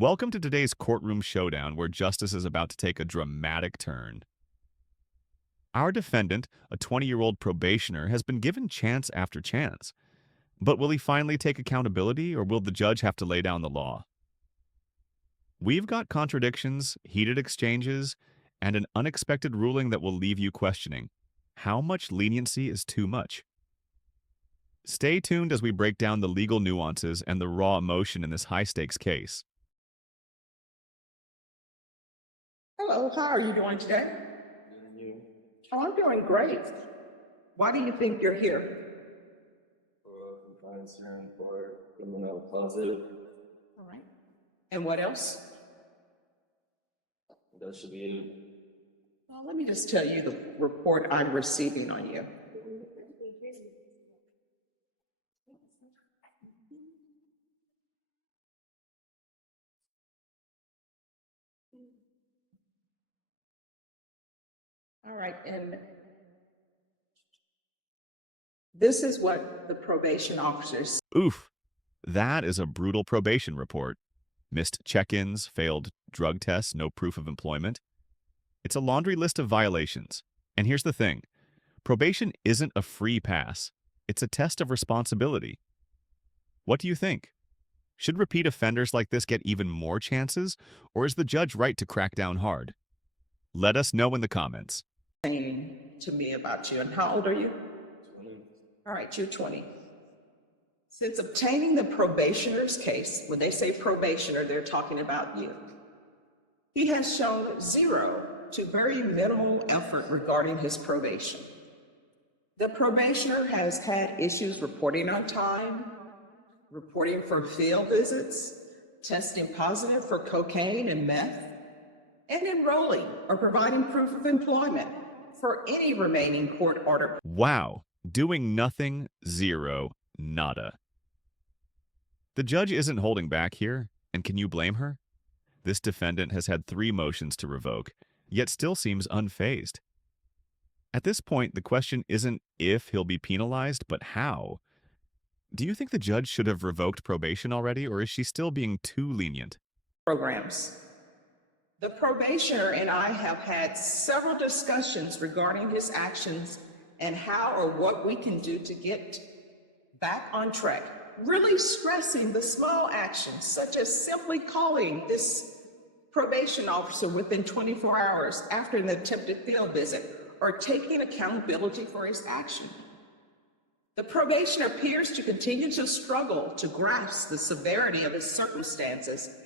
Welcome to today's courtroom showdown where justice is about to take a dramatic turn. Our defendant, a 20-year-old probationer, has been given chance after chance. But will he finally take accountability, or will the judge have to lay down the law? We've got contradictions, heated exchanges, and an unexpected ruling that will leave you questioning. How much leniency is too much? Stay tuned as we break down the legal nuances and the raw emotion in this high-stakes case. Hello, how are you doing today? And you Oh, I'm doing great. Why do you think you're here? for compliance hearing for criminal positive. All right. And what else? That should be it. Well, let me just tell you the report I'm receiving on you. All right, and this is what the probation officers. Oof, that is a brutal probation report. Missed check-ins, failed drug tests, no proof of employment. It's a laundry list of violations. And here's the thing. Probation isn't a free pass. It's a test of responsibility. What do you think? Should repeat offenders like this get even more chances, or is the judge right to crack down hard? Let us know in the comments. Saying to me about you. And how old are you? 20. All right, you're 20. Since obtaining the probationer's case, when they say probationer, they're talking about you. He has shown zero to very minimal effort regarding his probation. The probationer has had issues reporting on time, reporting for field visits, testing positive for cocaine and meth, and enrolling or providing proof of employment for any remaining court order. Wow, doing nothing, zero, nada. The judge isn't holding back here, and can you blame her? This defendant has had 3 motions to revoke, yet still seems unfazed. At this point, the question isn't if he'll be penalized, but how. Do you think the judge should have revoked probation already, or is she still being too lenient? Programs. The probationer and I have had several discussions regarding his actions and how or what we can do to get back on track, really stressing the small actions, such as simply calling this probation officer within 24 hours after an attempted field visit or taking accountability for his action. The probationer appears to continue to struggle to grasp the severity of his circumstances.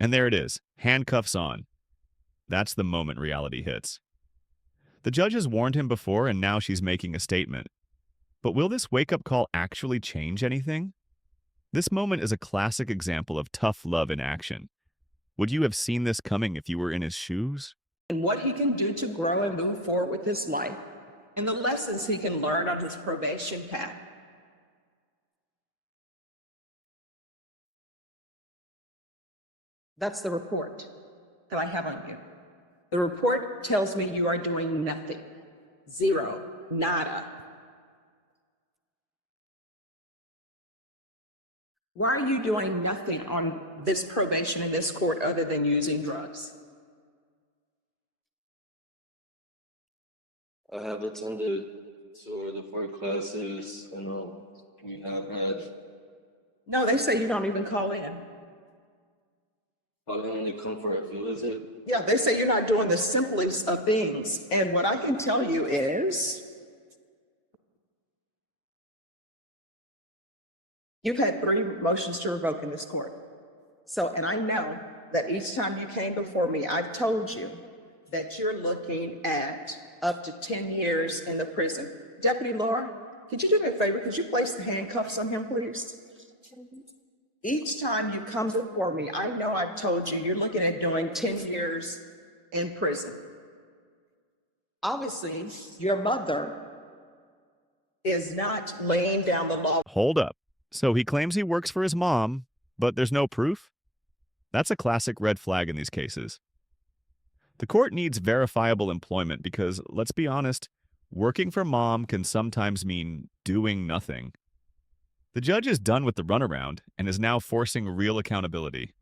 And there it is, handcuffs on. That's the moment reality hits. The judge has warned him before, and now she's making a statement. But will this wake-up call actually change anything? This moment is a classic example of tough love in action. Would you have seen this coming if you were in his shoes? And what he can do to grow and move forward with his life, and the lessons he can learn on his probation path. That's the report that I have on you. The report tells me you are doing nothing. Zero. Nada. Why are you doing nothing on this probation in this court other than using drugs? I have attended 2 of the 4 classes, and we have had. No, they say you don't even call in. I only come for a field visit. Yeah, they say you're not doing the simplest of things. And what I can tell you is you've had 3 motions to revoke in this court. So, and I know that each time you came before me, I've told you that you're looking at up to 10 years in the prison. Deputy Laura, could you do me a favor? Could you place the handcuffs on him, please? Each time you come before me, I know I've told you you're looking at doing 10 years in prison. Obviously, your mother is not laying down the law. Hold up. So he claims he works for his mom, but there's no proof? That's a classic red flag in these cases. The court needs verifiable employment because, let's be honest, working for mom can sometimes mean doing nothing. The judge is done with the runaround and is now forcing real accountability.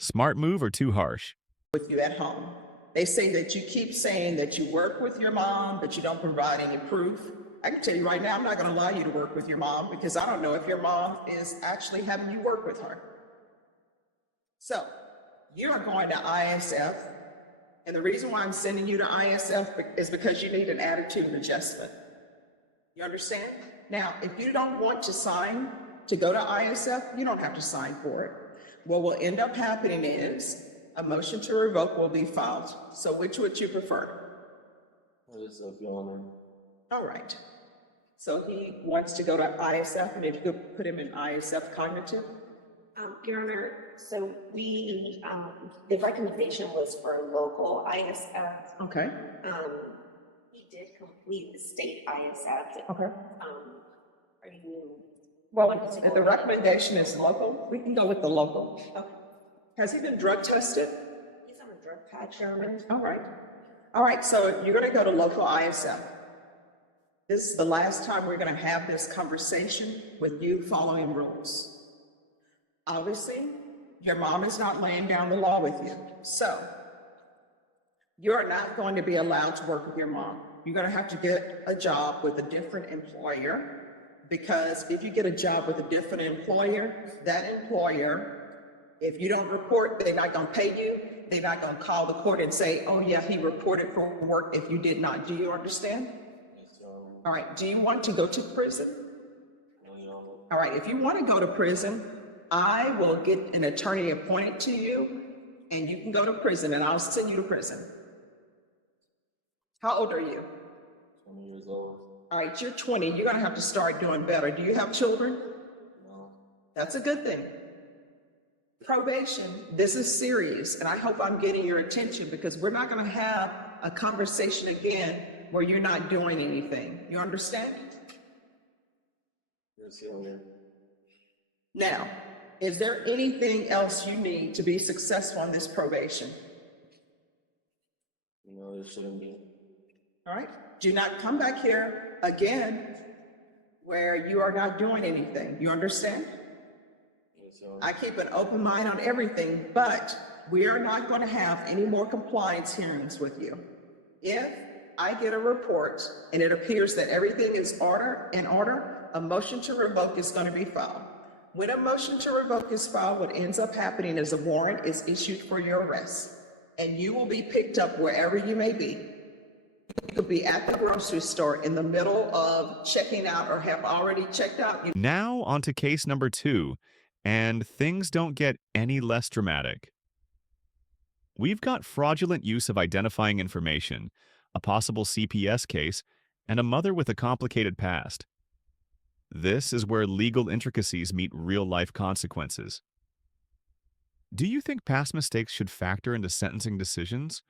Smart move or too harsh? with you at home. They say that you keep saying that you work with your mom, but you don't provide any proof. I can tell you right now, I'm not going to allow you to work with your mom because I don't know if your mom is actually having you work with her. So you are going to ISF, and the reason why I'm sending you to ISF is because you need an attitude adjustment. You understand? Now, if you don't want to sign to go to ISF, you don't have to sign for it. What will end up happening is a motion to revoke will be filed. So which would you prefer? ISF, Your Honor. All right. So he wants to go to ISF, and if you could put him in ISF cognitive. Your Honor, so the recommendation was for local ISF. Okay. He did complete the state ISF. Okay. Are you? Well, if the recommendation is local, we can go with the local. Okay. Has he been drug tested? He's on a drug patch, Your Honor. All right. All right, so you're going to go to local ISF. This is the last time we're going to have this conversation with you following rules. Obviously, your mom is not laying down the law with you. So you are not going to be allowed to work with your mom. You're going to have to get a job with a different employer, because if you get a job with a different employer, that employer, if you don't report, they're not going to pay you. They're not going to call the court and say, oh yeah, he reported for work if you did not. Do you understand? Yes, Your Honor. All right, do you want to go to prison? No, Your Honor. All right, if you want to go to prison, I will get an attorney appointed to you, and you can go to prison, and I'll send you to prison. How old are you? 20 years old. All right, you're 20. You're going to have to start doing better. Do you have children? No. That's a good thing. Probation, this is serious, and I hope I'm getting your attention, because we're not going to have a conversation again where you're not doing anything. You understand? Yes, Your Honor. Now, is there anything else you need to be successful in this probation? No, there shouldn't be. All right? Do not come back here again where you are not doing anything. You understand? Yes, Your Honor. I keep an open mind on everything, but we are not going to have any more compliance hearings with you. If I get a report and it appears that everything is in order, a motion to revoke is going to be filed. When a motion to revoke is filed, what ends up happening is a warrant is issued for your arrest, and you will be picked up wherever you may be. You could be at the grocery store in the middle of checking out or have already checked out. Now on to case number 2, and things don't get any less dramatic. We've got fraudulent use of identifying information, a possible CPS case, and a mother with a complicated past. This is where legal intricacies meet real-life consequences. Do you think past mistakes should factor into sentencing decisions,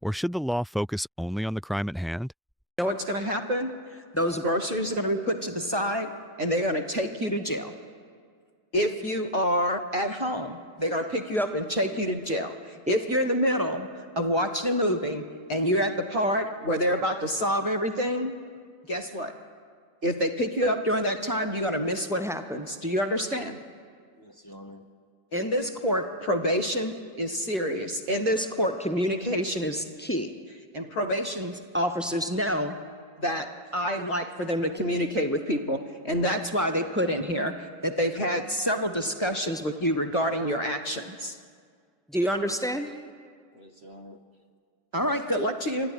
or should the law focus only on the crime at hand? You know what's going to happen? Those groceries are going to be put to the side, and they're going to take you to jail. If you are at home, they're going to pick you up and take you to jail. If you're in the middle of watching a movie and you're at the part where they're about to solve everything, guess what? If they pick you up during that time, you're going to miss what happens. Do you understand? Yes, Your Honor. In this court, probation is serious. In this court, communication is key. And probation officers know that I like for them to communicate with people. And that's why they put in here that they've had several discussions with you regarding your actions. Do you understand? Yes, Your Honor. All right, good luck to you.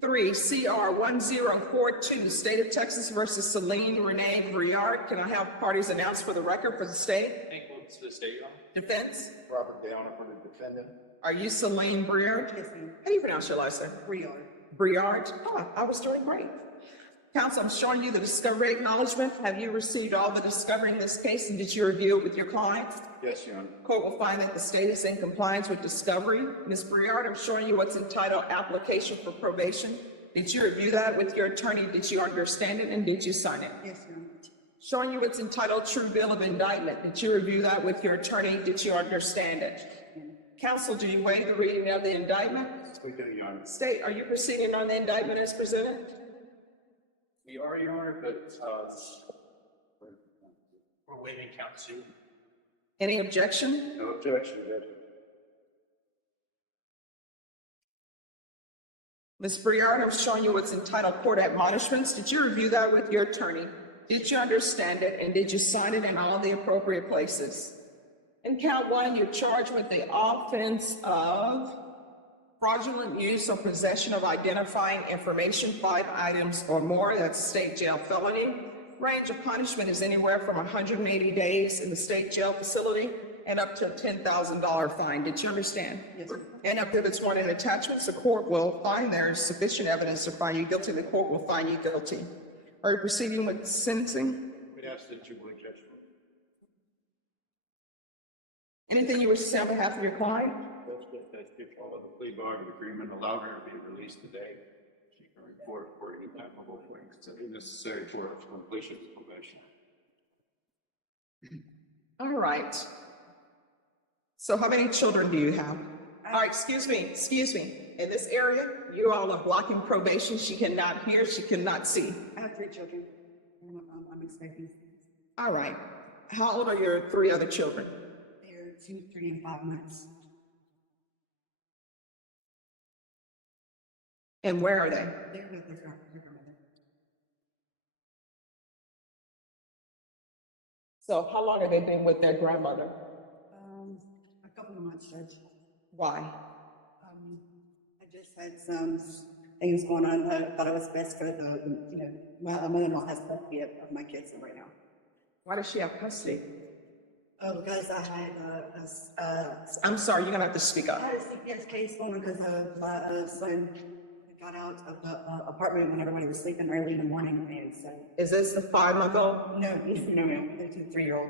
3 CR 1042, State of Texas versus Celine Renee Briard. Can I have parties announced for the record for the state? Equal to the state, Your Honor. Defense? Robert Downer for the defendant. Are you Celine Briard? Yes, ma'am. How do you pronounce your last name? Briard. Briard? Oh, I was doing great. Counsel, I'm showing you the discovery acknowledgement. Have you received all the discovery in this case, and did you review it with your clients? Yes, Your Honor. Court will find that the state is in compliance with discovery. Ms. Briard, I'm showing you what's entitled application for probation. Did you review that with your attorney? Did you understand it, and did you sign it? Yes, ma'am. Showing you what's entitled true bill of indictment. Did you review that with your attorney? Did you understand it? Counsel, do you waive the reading of the indictment? We do, Your Honor. State, are you proceeding on the indictment as presented? We are, Your Honor, but we're waiving count 2. Any objection? No objection, Judge. Ms. Briard, I'm showing you what's entitled Court Admonishments. Did you review that with your attorney? Did you understand it, and did you sign it in all the appropriate places? In count one, you're charged with the offense of fraudulent use or possession of identifying information, 5 items or more. That's state jail felony. Range of punishment is anywhere from 180 days in the state jail facility and up to a $10,000 fine. Did you understand? Yes, sir. And if it's one in attachments, the court will find there's sufficient evidence to find you guilty. The court will find you guilty. Are you proceeding with sentencing? We ask that you would, Judge. Anything you wish to say on behalf of your client? That you follow the plea bargain agreement, allow her to be released today. She can report for any time of things that are necessary for completion of probation. All right. So how many children do you have? All right, excuse me. In this area, you all are blocking probation. She cannot hear, she cannot see. I have 3 children. I'm expecting. All right. How old are your 3 other children? They're 2, 3, and 5 months. And where are they? They're with their grandmother. So how long have they been with their grandmother? A couple of months, Judge. Why? I just had some things going on. I thought it was best for the, my mother-in-law has custody of my kids right now. Why does she have custody? Because I had I'm sorry, you're gonna have to speak I up. had a CPS case going because my son got out of the apartment when everybody was sleeping early in the morning, and so Is this the 5-month-old? no, they're 2, 3-year-old.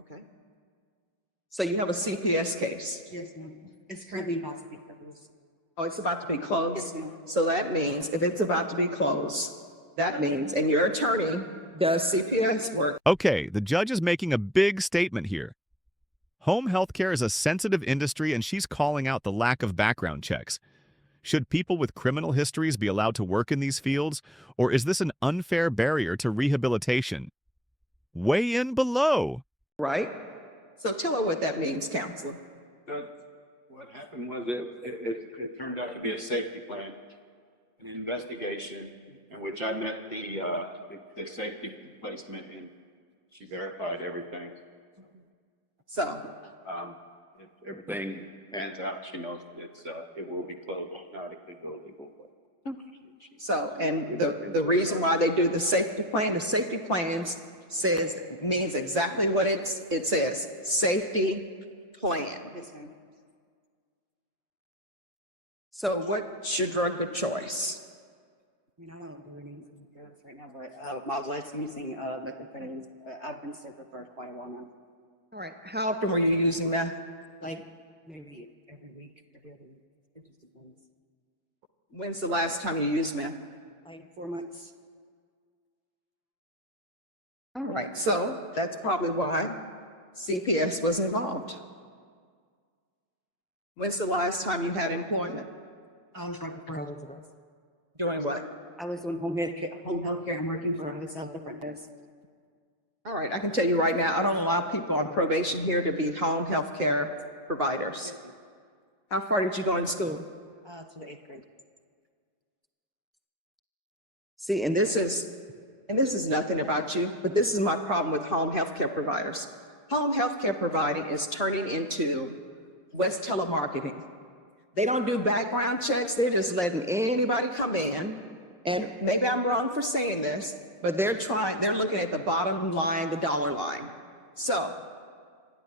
Okay. So you have a CPS case? Yes, ma'am. It's currently about to be closed. Oh, it's about to be closed? Yes, ma'am. So that means if it's about to be closed, that means, and your attorney does CPS work. Okay, the judge is making a big statement here. Home health care is a sensitive industry, and she's calling out the lack of background checks. Should people with criminal histories be allowed to work in these fields, or is this an unfair barrier to rehabilitation? Weigh in below. Right? So tell her what that means, counselor. Judge, what happened was it turned out to be a safety plan, an investigation in which I met the safety placement, and she verified everything. So, If everything pans out, she knows it will be closed, not a legal. and the reason why they do the safety plans means exactly what it says, safety plan. Yes, ma'am. So what's your drug of choice? I mean, I don't know what it is right now, but my wife's using methamphetamines, but I've been sober for quite a while now. All right, how often were you using that? Like maybe every week, every other week. It just depends. When's the last time you used meth? Like 4 months. All right, so that's probably why CPS was involved. When's the last time you had employment? Right before I was arrested. Doing what? I was doing home health care and working for a hotel different days. All right, I can tell you right now, I don't allow people on probation here to be home health care providers. How far did you go in school? To the 8th grade. See, and this is nothing about you, but this is my problem with home health care providers. Home health care providing is turning into West telemarketing. They don't do background checks, they're just letting anybody come in, and maybe I'm wrong for saying this, but they're looking at the bottom line, the dollar line. So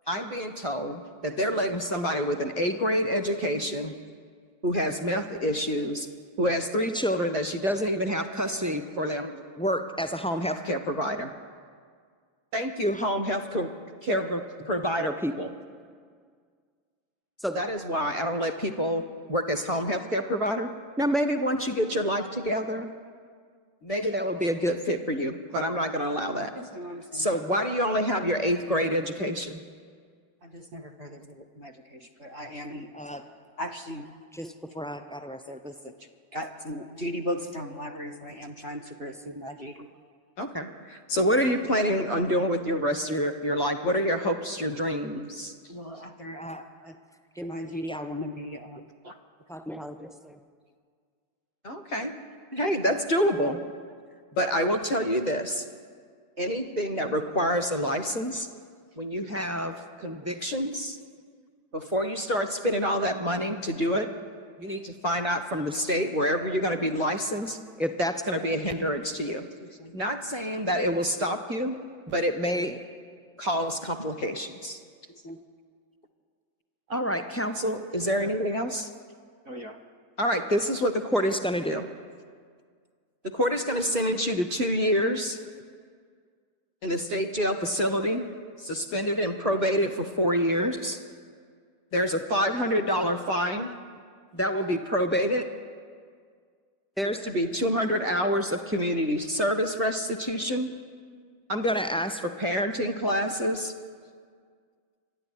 I'm being told that they're letting somebody with an 8th grade education who has meth issues, who has 3 children that she doesn't even have custody for them, work as a home health care provider. Thank you, home health care provider people. So that is why I don't let people work as home health care provider. Now, maybe once you get your life together, maybe that will be a good fit for you, but I'm not going to allow that. So why do you only have your 8th grade education? I just never furthered my education, but I am actually just before I got arrested, got some judy books from the library, so I am trying to pursue my judy. Okay. So what are you planning on doing with your rest of your life? What are your hopes, your dreams? Well, after I get my judy, I want to be a cosmetologist. So. Okay. Hey, that's doable. But I will tell you this, anything that requires a license, when you have convictions, before you start spending all that money to do it, you need to find out from the state, wherever you're going to be licensed, if that's going to be a hindrance to you. Not saying that it will stop you, but it may cause complications. All right, counsel, is there anything else? Oh, yeah. All right, this is what the court is going to do. The court is going to sentence you to 2 years in the state jail facility, suspended and probated for 4 years. There's a $500 fine that will be probated. There's to be 200 hours of community service restitution. I'm going to ask for parenting classes,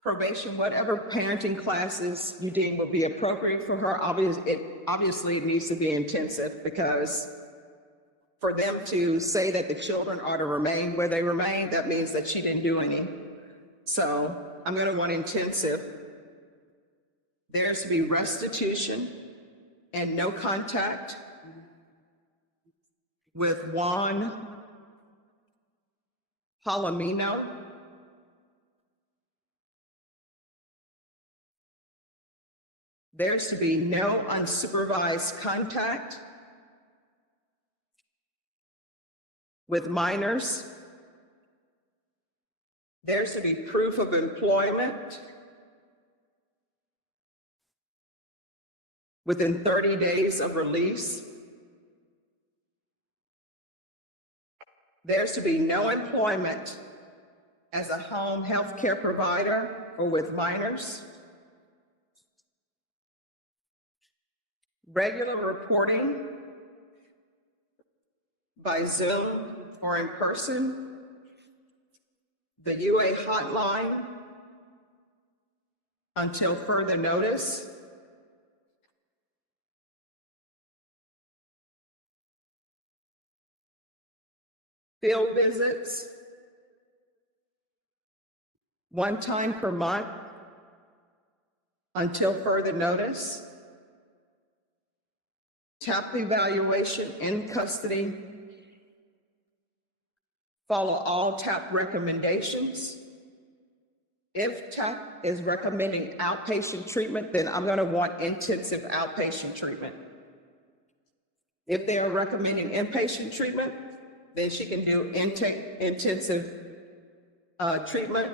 probation, whatever parenting classes you deem will be appropriate for her. Obviously, it needs to be intensive, because for them to say that the children are to remain where they remain, that means that she didn't do any. So I'm going to want intensive. There's to be restitution and no contact with Juan Palomino. There's to be no unsupervised contact with minors. There's to be proof of employment within 30 days of release. There's to be no employment as a home health care provider or with minors. Regular reporting by Zoom or in person. The UA hotline until further notice. Field visits, 1 time per month until further notice. TAP evaluation in custody. Follow all TAP recommendations. If TAP is recommending outpatient treatment, then I'm going to want intensive outpatient treatment. If they are recommending inpatient treatment, then she can do intensive treatment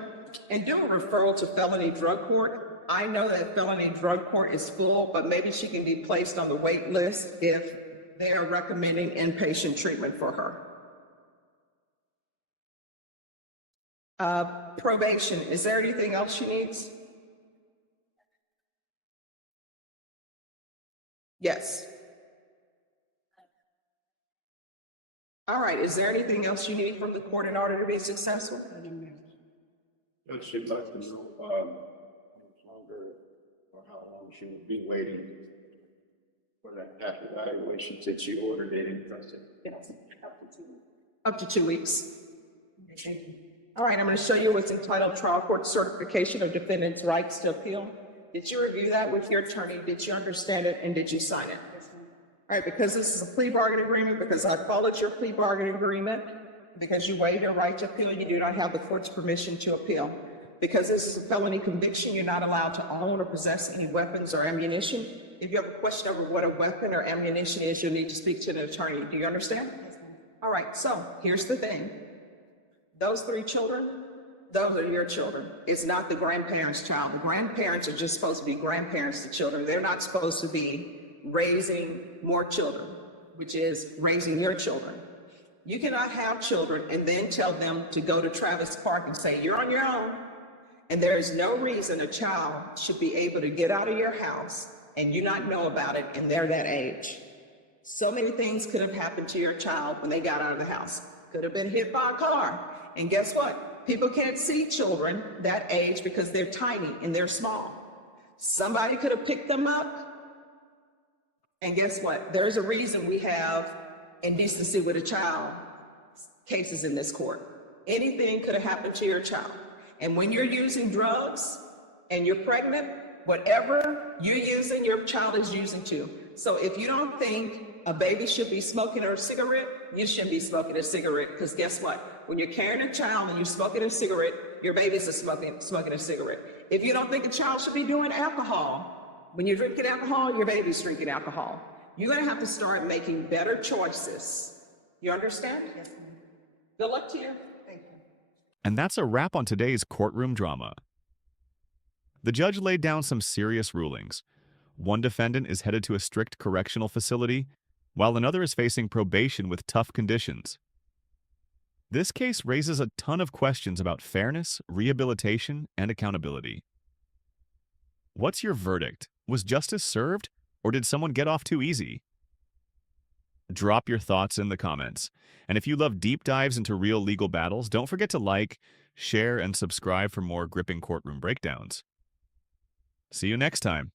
and do a referral to felony drug court. I know that felony drug court is full, but maybe she can be placed on the wait list if they are recommending inpatient treatment for her. Probation, is there anything else she needs? Yes. All right, is there anything else you need from the court in order to be successful? Judge, she'd like to know how longer or how long she would be waiting for that TAP evaluation since she ordered it in person. Yes, up to 2 weeks. All right, I'm going to show you what's entitled Trial Court Certification of Defendant's Rights to Appeal. Did you review that with your attorney? Did you understand it, and did you sign it? All right, because this is a plea bargain agreement, because I followed your plea bargain agreement, because you waived your right to appeal, you do not have the court's permission to appeal. Because this is a felony conviction, you're not allowed to own or possess any weapons or ammunition. If you have a question over what a weapon or ammunition is, you'll need to speak to an attorney. Do you understand? All right, so here's the thing. Those 3 children, those are your children. It's not the grandparents' child. The grandparents are just supposed to be grandparents to children. They're not supposed to be raising more children, which is raising your children. You cannot have children and then tell them to go to Travis Park and say, you're on your own. And there is no reason a child should be able to get out of your house and you not know about it, and they're that age. So many things could have happened to your child when they got out of the house. Could have been hit by a car. And guess what? People can't see children that age because they're tiny and they're small. Somebody could have picked them up. And guess what? There's a reason we have indecency with a child cases in this court. Anything could have happened to your child. And when you're using drugs and you're pregnant, whatever you're using, your child is using too. So if you don't think a baby should be smoking a cigarette, you shouldn't be smoking a cigarette, because guess what? When you're carrying a child and you're smoking a cigarette, your baby's smoking a cigarette. If you don't think a child should be doing alcohol, when you're drinking alcohol, your baby's drinking alcohol. You're gonna have to start making better choices. You understand? Yes, ma'am. Good luck to you. Thank you. And that's a wrap on today's courtroom drama. The judge laid down some serious rulings. One defendant is headed to a strict correctional facility, while another is facing probation with tough conditions. This case raises a ton of questions about fairness, rehabilitation, and accountability. What's your verdict? Was justice served, or did someone get off too easy? Drop your thoughts in the comments. And if you love deep dives into real legal battles, don't forget to like, share, and subscribe for more gripping courtroom breakdowns. See you next time.